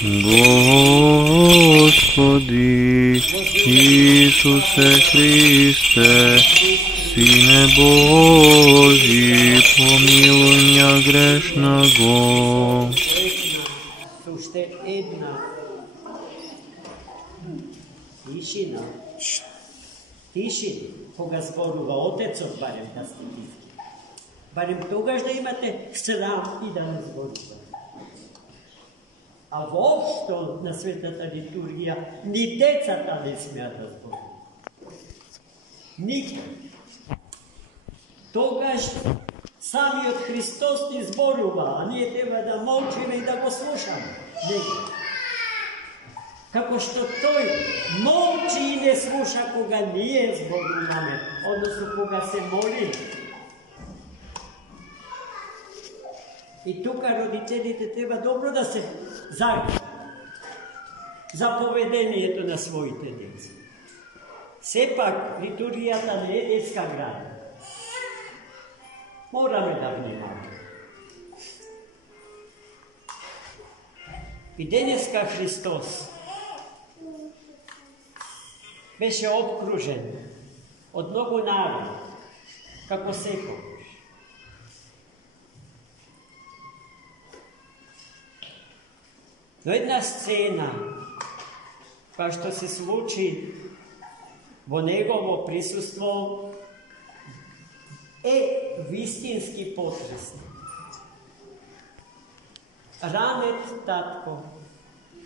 Господи Исусе Христе, Сине Божий, помилуй меня грешного. Слушайте, една тишина. Тишина, кога зборува Отецот, барем да сте тихи. Барем тогаш да имате срам и да не зборува. А воопшто на светата литургија ни децата не смеат да зборува. Никто. Тогаш самиот Христос ни зборува, а ние треба да молчиме и да го слушаме. Него. Како што тој молчи и не слуша кога ние зборуваме, односно кога се молим. И тука родителите треба добро да се загрижат за поведението на своите деца. Сепак, литургијата не е детска градина. Мораме да внимаваме. И денеска Христос беше обкружен од многу народ, како секој. Но една сцена, која што се случи во негово присуство, е вистински потресна. Ранет татко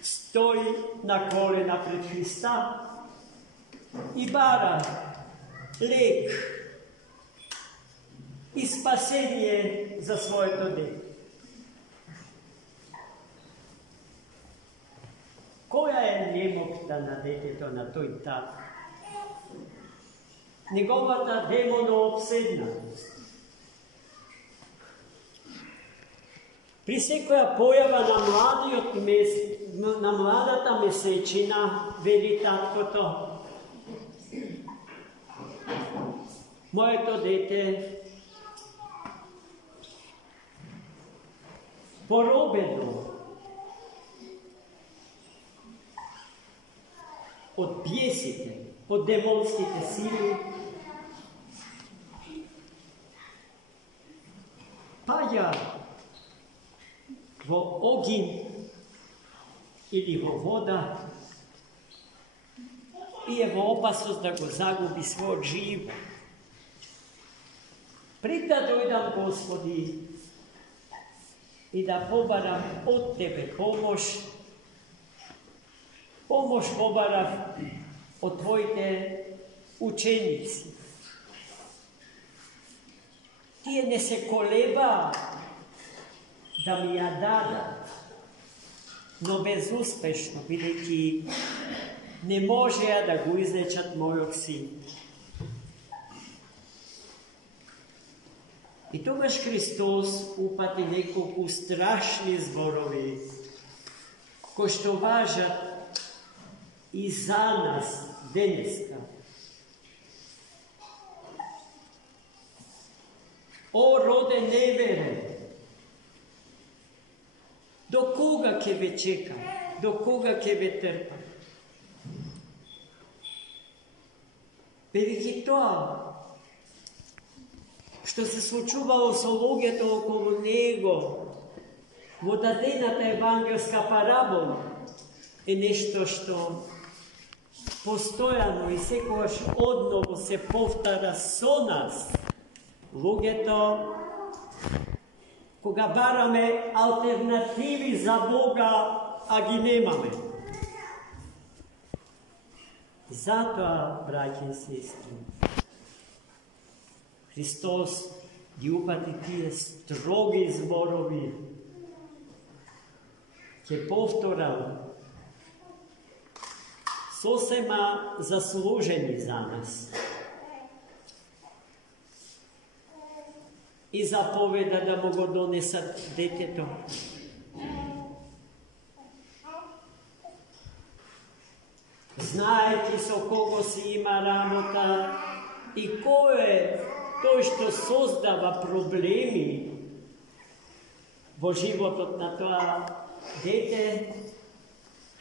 стои на колена пред Христа и бара лек и спасение за своето дете. Која е немокта на детето на тој татко? Неговата демонообседнатост. При секоја појава на младата месечина, вели таткото, моето дете поробено од бесите, од демонските сили, паѓа во огин или во вода и е во опасност да го загуби својот живот. Пред да дојдам, Господи, и да побарам од Тебе помош, побарав од Твоите ученици. Тие не се колеба да ми ја дадат, но безуспешно, бидејќи не можеа да го излечат мојот син. И тогаш Христос упати неколку страшни зборови, кои што важат и за нас денеска. О, роде неверен, до кога ќе ве чекам, до кога ќе ве трпам? Бидејќи тоа што се случувало со луѓето околу него во дадената евангелска парабола е нешто што постојано и секогаш одново се повтара со нас. Луѓето, кога бараме алтернативи за Бога, а ги немаме. Затоа, браќи и сестри, Христос ги упати тие строги зборови. Ќе повторам, сосема заслужени за нас. И заповеда да му го донесат детето. Знаејќи со кого си има работа и кој е тој што создава проблеми во животот на тоа дете,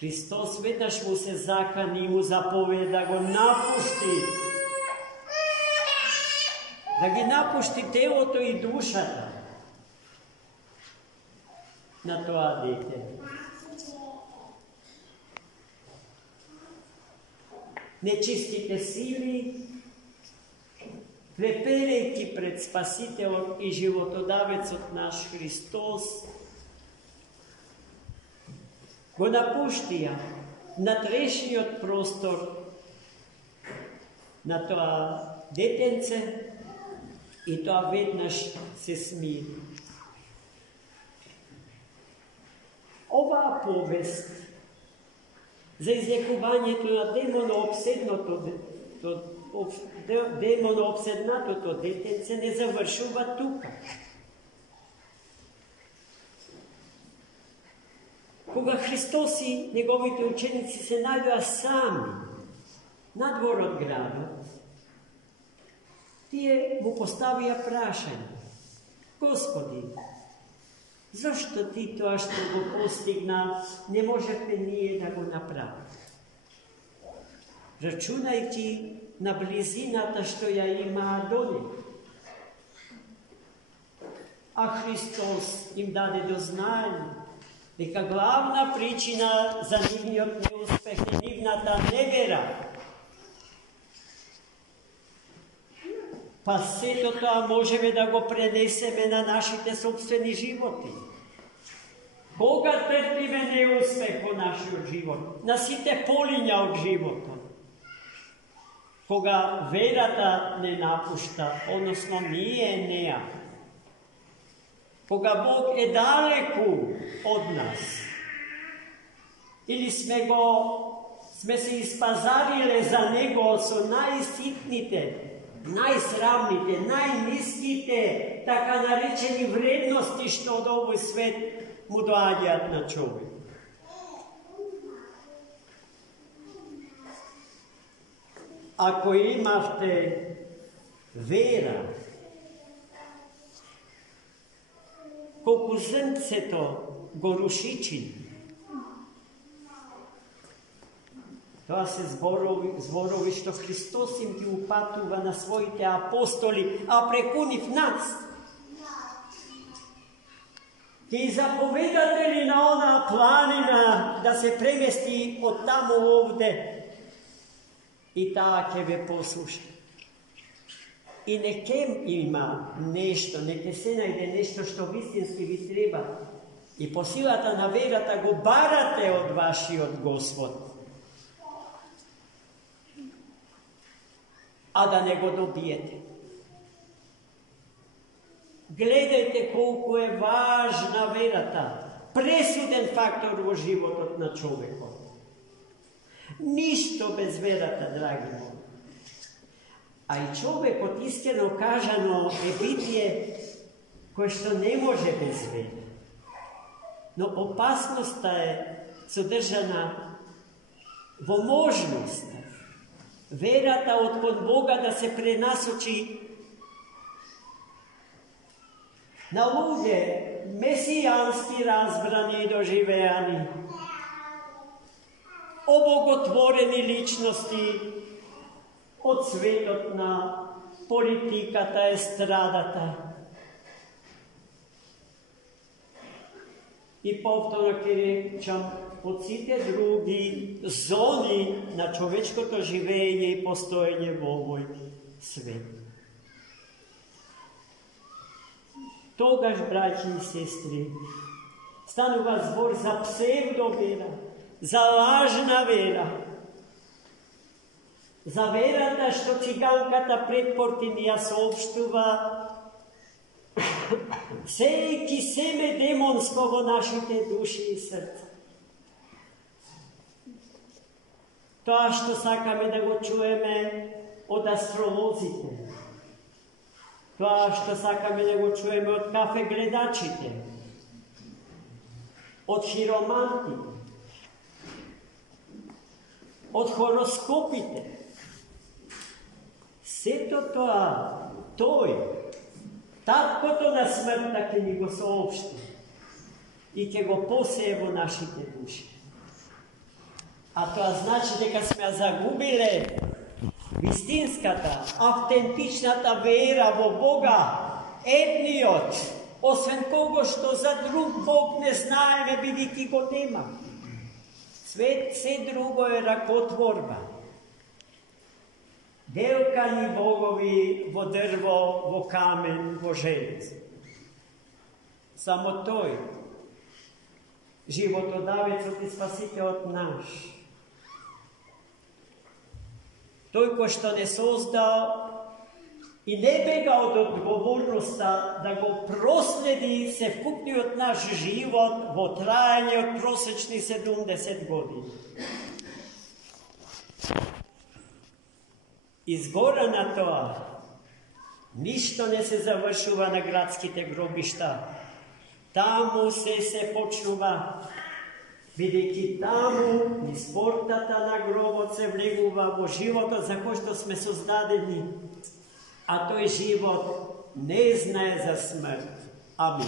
Христос веднаш му се закани и му заповеда да го напушти. Да ги напушти телото и душата на това дете. Нечистите сили, треперейки пред Спасителот и животодавецот наш Христос, го напуштија натрешниот простор на тоа детенце и тоа веднаш се смири. Оваа повест за излекувањето на демонообседнатото детенце не завршува тука. Кога Христос и неговите ученици се најдоа сами надвор од градот, тие му поставија прашање: Господи, зашто ти тоа што го постигна не можевме ние да го направиме? Рачунајќи на близината што ја имаа до него. А Христос им даде до знаење дека главна причина за нивниот неуспех е нивната невера. Па сето тоа можеме да го пренесеме на нашите собствени животи. Кога трпиме неуспех во нашиот живот, на сите полиња од животот, кога верата не напушта, односно ние неа, кога Бог е далеку од нас, или сме се испазариле за Него со најситните, најсрамните, најниските, така наречени вредности што од овој свет му доаѓаат на човек. Ако имавте вера, колку зрнцето горушичи, тоа се зборови што Христос им ги упатува на своите апостоли, а преку нив нас. Ки заповедате ли на она планина да се премести од таму овде, и таа ќе ве послуша. И неке има нешто, неке се најде нешто што вистински ви треба. И по силата на верата го барате од вашиот Господ. А да не го добиете. Гледајте колку е важна верата, пресуден фактор во животот на човекот. Ништо без верата, драги мои. А и човекот, искрено кажано, е битие кој што не може без вера. Но опасноста е содржана во можност верата од кон Бога да се пренасочи на луѓе месијански разбрани и доживеани, обоготворени личности од светот на политиката, естрадата. И повторно ќе речам, од сите други зони на човечкото живење и постоење во овој свет. Тогаш, браќи и сестри, станува збор за псевдовера, за лажна вера, за верата што циганката пред порти ни ја соопштува, сејки семе демонско во нашите души и срца. Тоа што сакаме да го чуеме од астролозите, тоа што сакаме да го чуеме од кафе гледачите, од хиромантите, од хороскопите. Сето тоа, тој, таткото на смртта ќе ни го соопшти и ќе го посее во нашите души. A to znači дека сме загубиле вистинската, автентичната вера во Бога, едниот, освен кого што за друг Бог не знаеме, бидејќи го нема. Се друго е ракотворба. Делкани богови во дрво, во камен, во железо. Само тој, животодавецот и спасителот наш, тој кој што не создал и не бега од одговорноста да го проследи севкупниот наш живот во трајање од просечни 70 години. Изгора на тоа, ништо не се завршува на градските гробишта. Таму се почнува, бидејќи таму низ портата на гробот се влегува во животот за кој што сме создадени, а тој живот не знае за смрт. Амин.